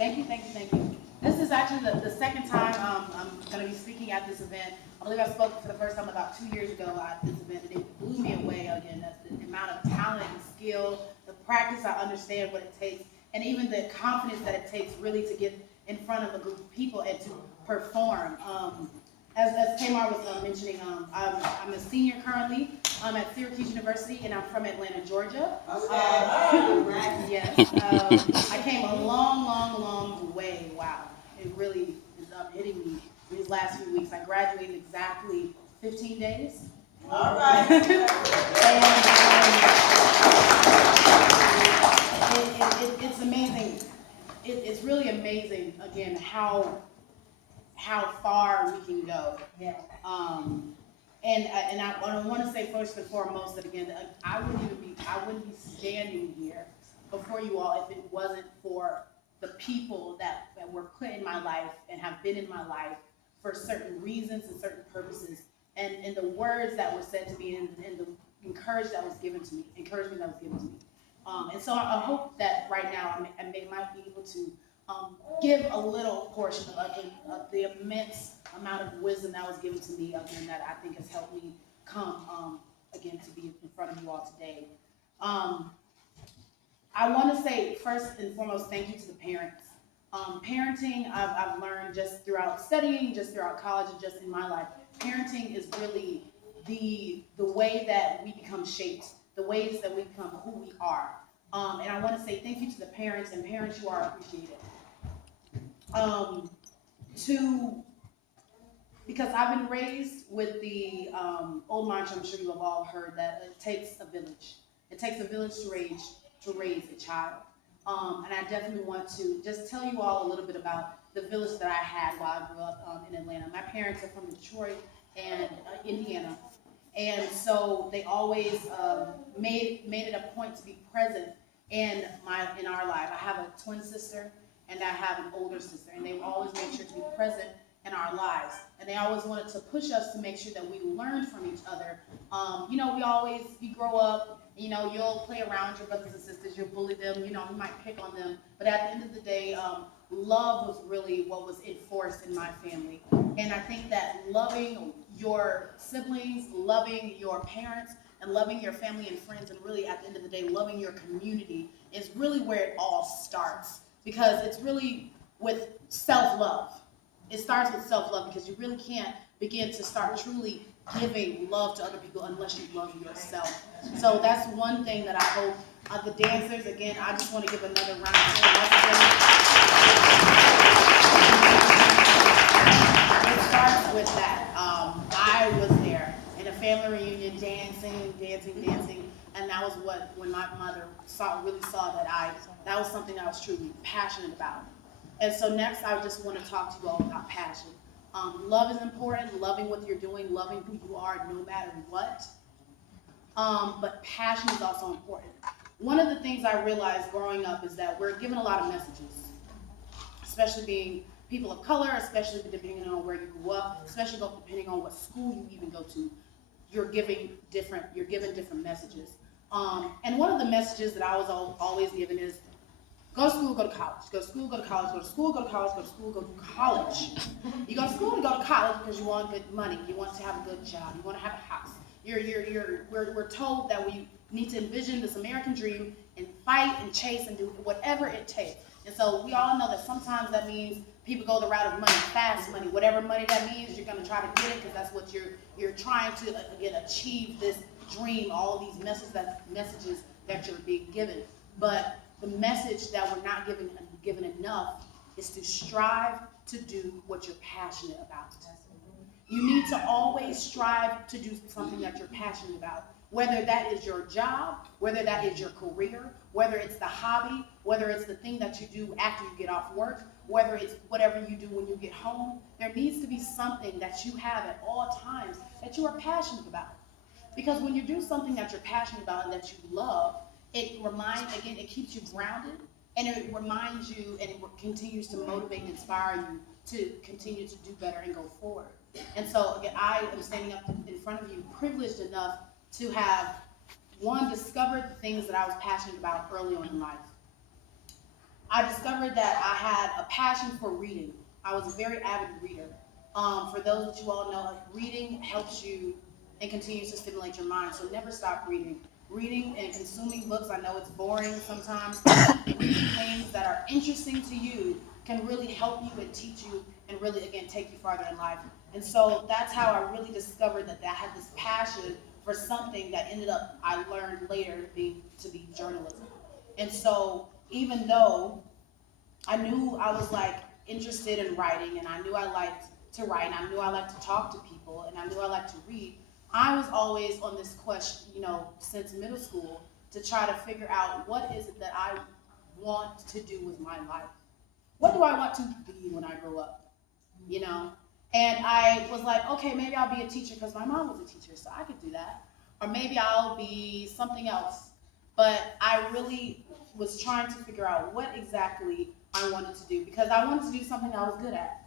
Thank you. This is actually the second time I'm going to be speaking at this event. I believe I spoke for the first time about 2 years ago at this event, and it blew me away again. That's the amount of talent and skill, the practice. I understand what it takes, and even the confidence that it takes really to get in front of a group of people and to perform. As Tamar was mentioning, I'm a senior currently. I'm at Syracuse University, and I'm from Atlanta, Georgia. Yes, I came a long way. Wow, it really is hitting me these last few weeks. I graduated exactly 15 days. All right. And it's amazing. It's really amazing, again, how far we can go. Yeah. And I want to say first and foremost that again, I wouldn't be standing here before you all if it wasn't for the people that were put in my life and have been in my life for certain reasons and certain purposes, and the words that were said to me and the encouragement that was given to me. And so I hope that right now I might be able to give a little portion of the immense amount of wisdom that was given to me, again, that I think has helped me come, again, to be in front of you all today. I want to say, first and foremost, thank you to the parents. Parenting, I've learned just throughout studying, just throughout college, and just in my life, parenting is really the way that we become shaped, the ways that we become who we are. And I want to say thank you to the parents, and parents, you are appreciated. Because I've been raised with the old mantra, I'm sure you have all heard, that it takes a village. It takes a village to raise a child. And I definitely want to just tell you all a little bit about the village that I had while I grew up in Atlanta. My parents are from Detroit and Indiana. And so they always made it a point to be present in our life. I have a twin sister and I have an older sister, and they always made sure to be present in our lives. And they always wanted to push us to make sure that we learned from each other. You grow up, you'll play around with your brothers and sisters, you'll bully them, you might pick on them. But at the end of the day, love was really what was enforced in my family. And I think that loving your siblings, loving your parents, and loving your family and friends, and really at the end of the day, loving your community is really where it all starts. Because it's really with self-love. It starts with self-love, because you really can't begin to start truly giving love to other people unless you love yourself. So that's one thing that I hope the dancers, again, I just want to give another round of applause. It starts with that. I was there in a family reunion, dancing, and that was when my mother really saw that was something I was truly passionate about. And so next, I just want to talk to you all about passion. Love is important, loving what you're doing, loving who you are no matter what. But passion is also important. One of the things I realized growing up is that we're given a lot of messages, especially being people of color, especially depending on where you grew up, especially depending on what school you even go to. You're given different messages. And one of the messages that I was always given is, go to school, go to college. Go to school, go to college. Go to school, go to college. Go to school, go to college. You go to school to go to college because you want good money. You want to have a good job. You want to have a house. We're told that we need to envision this American dream and fight and chase and do whatever it takes. And so we all know that sometimes that means people go the route of money, fast money. Whatever money that means, you're going to try to get it because that's what you're trying to, again, achieve this dream, all of these messages that you're being given. But the message that we're not given enough is to strive to do what you're passionate about. You need to always strive to do something that you're passionate about, whether that is your job, whether that is your career, whether it's the hobby, whether it's the thing that you do after you get off work, whether it's whatever you do when you get home. There needs to be something that you have at all times that you are passionate about. Because when you do something that you're passionate about and that you love, it keeps you grounded, and it reminds you, and it continues to motivate and inspire you to continue to do better and go forward. And so, again, I am standing up in front of you, privileged enough to have, one, discovered the things that I was passionate about early on in life. I discovered that I had a passion for reading. I was a very avid reader. For those that you all know, reading helps you and continues to stimulate your mind, so never stop reading. Reading and consuming books, I know it's boring sometimes, reading things that are interesting to you can really help you and teach you and really, again, take you farther in life. And so that's how I really discovered that I had this passion for something that ended up, I learned later, to be journalism. And so even though I knew I was like interested in writing, and I knew I liked to write, and I knew I liked to talk to people, and I knew I liked to read, I was always on this quest, since middle school, to try to figure out what is it that I want to do with my life. What do I want to be when I grow up? And I was like, okay, maybe I'll be a teacher because my mom was a teacher, so I could do that. Or maybe I'll be something else. But I really was trying to figure out what exactly I wanted to do, because I wanted to do something I was good at.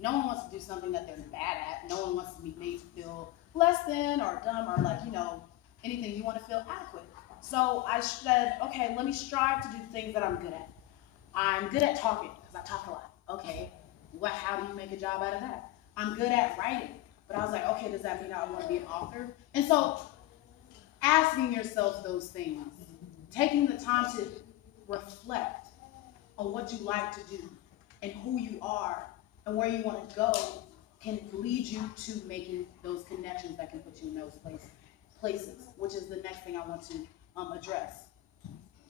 No one wants to do something that they're bad at. No one wants to be made to feel less than or dumb or anything. You want to feel adequate. So I said, okay, let me strive to do things that I'm good at. I'm good at talking because I talk a lot. Okay, how do you make a job out of that? I'm good at writing, but I was like, okay, does that mean I want to be an author? And so asking yourself those things, taking the time to reflect on what you like to do and who you are and where you want to go can lead you to making those connections that can put you in those places, which is the next thing I want to address.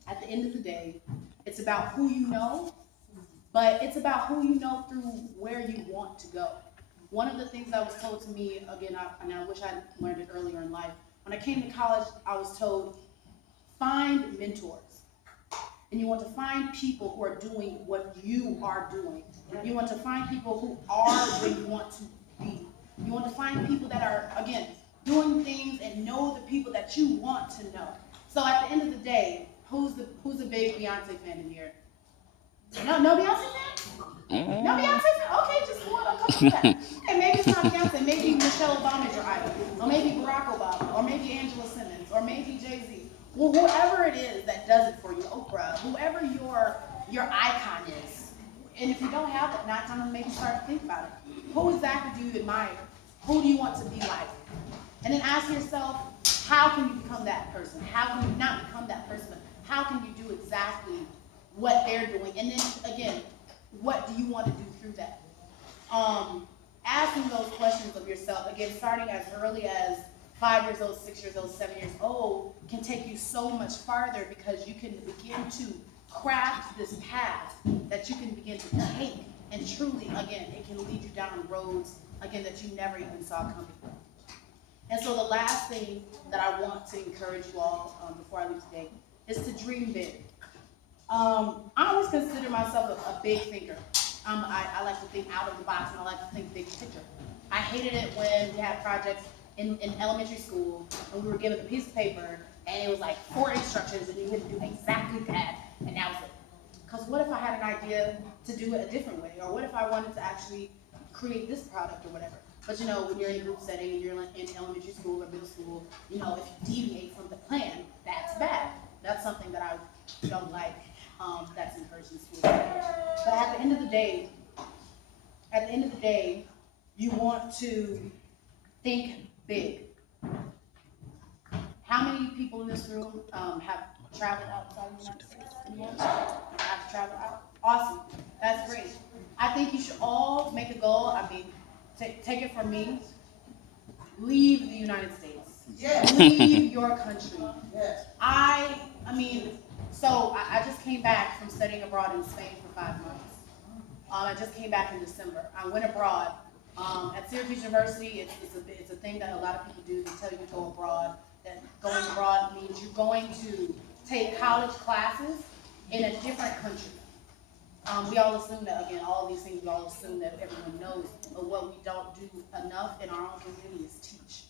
At the end of the day, it's about who you know, but it's about who you know through where you want to go. One of the things that was told to me, again, and I wish I learned it earlier in life, when I came to college, I was told, find mentors. And you want to find people who are doing what you are doing. You want to find people who are where you want to be. You want to find people that are, again, doing things and know the people that you want to know. So at the end of the day, who's a big Beyonce fan in here? No Beyonce fan? No Beyonce fan? Okay, just one. I'll come to that. Okay, maybe it's not Beyonce. Maybe Michelle Obama is your idol. Or maybe Barack Obama. Or maybe Angela Simmons. Or maybe Jay-Z. Well, whoever it is that does it for you, Oprah, whoever your icon is. And if you don't have it, now it's time to maybe start to think about it. Who exactly do you admire? Who do you want to be like? And then ask yourself, how can you become that person? How can you not become that person, but how can you do exactly what they're doing? And then, again, what do you want to do through that? Asking those questions of yourself, again, starting as early as 5 years old, 6 years old, 7 years old, can take you so much farther, because you can begin to craft this path that you can begin to take, and truly, again, it can lead you down roads, again, that you never even saw coming. And so the last thing that I want to encourage you all before I leave today is to dream big. I always consider myself a big thinker. I like to think out of the box, and I like to think big picture. I hated it when we had projects in elementary school, and we were given a piece of paper, and it was like 4 instructions, and you had to do exactly that, and that was it. Because what if I had an idea to do it a different way, or what if I wanted to actually create this product or whatever? But when you're in a group setting and you're in elementary school or middle school, if you deviate from the plan, that's bad. That's something that I don't like. That's encouraged in school. But at the end of the day, you want to think big. How many people in this room have traveled outside the United States? Anyone have traveled out? Awesome. That's great. I think you should all make a goal. Take it from me. Leave the United States. Yes. Leave your country. Yes. I just came back from studying abroad in Spain for 5 months. I just came back in December. I went abroad. At Syracuse University, it's a thing that a lot of people do. They tell you to go abroad. That going abroad means you're going to take college classes in a different country. We all assume that, again, all of these things, we all assume that everyone knows, but what we don't do enough in our own community is teach.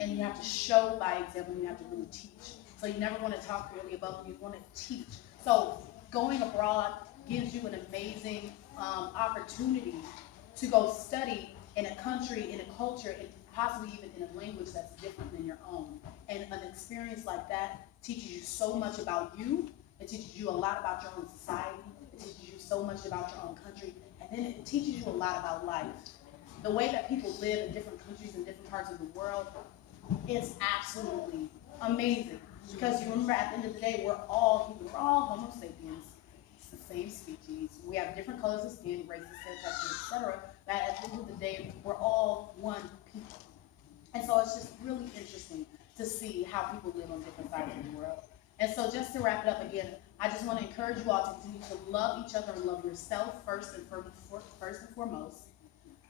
And you have to show by example, you have to really teach. So you never want to talk really about them, you want to teach. So going abroad gives you an amazing opportunity to go study in a country, in a culture, and possibly even in a language that's different than your own. And an experience like that teaches you so much about you. It teaches you a lot about your own society. It teaches so much about your own country, and then it teaches you a lot about life. The way that people live in different countries and different parts of the world is absolutely amazing. Because you remember, at the end of the day, we're all human, we're all Homo sapiens. It's the same species. We have different colors of skin, races, hair, etc. But at the end of the day, we're all one people. And so it's just really interesting to see how people live on different sides of the world. And so just to wrap it up again, I just want to encourage you all to continue to love each other and love yourself first and foremost.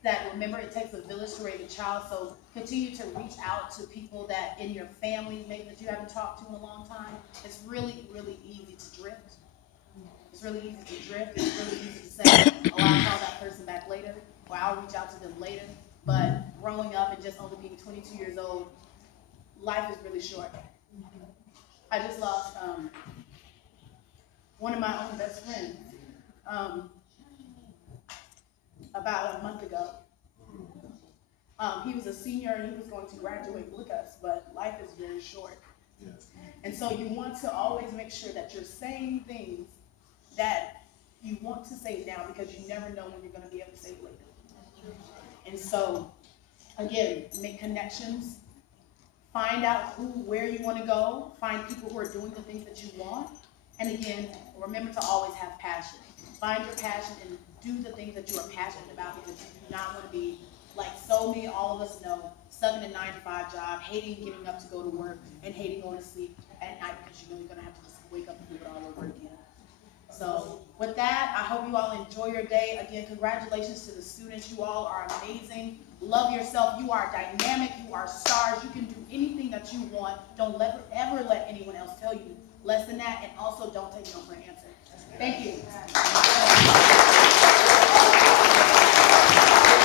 That remember, it takes a village to raise a child, so continue to reach out to people that in your family maybe that you haven't talked to in a long time. It's really, really easy to drift. It's really easy to drift. It's really easy to say, oh, I'll call that person back later, or I'll reach out to them later. But growing up and just only being 22 years old, life is really short. I just lost one of my own best friends about a month ago. He was a senior and he was going to graduate with us, but life is very short. Yes. And so you want to always make sure that you're saying things that you want to say now, because you never know when you're going to be able to say it later. And so, again, make connections. Find out where you want to go. Find people who are doing the things that you want. And again, remember to always have passion. Find your passion and do the things that you are passionate about, because you do not want to be like so many, all of us know, stuck in a 9-to-5 job, hating getting up to go to work and hating going to sleep at night, because you know you're going to have to just wake up and do it all over again. So with that, I hope you all enjoy your day. Again, congratulations to the students. You all are amazing. Love yourself. You are dynamic. You are stars. You can do anything that you want. Don't ever let anyone else tell you less than that. And also, don't take no for an answer. Thank you.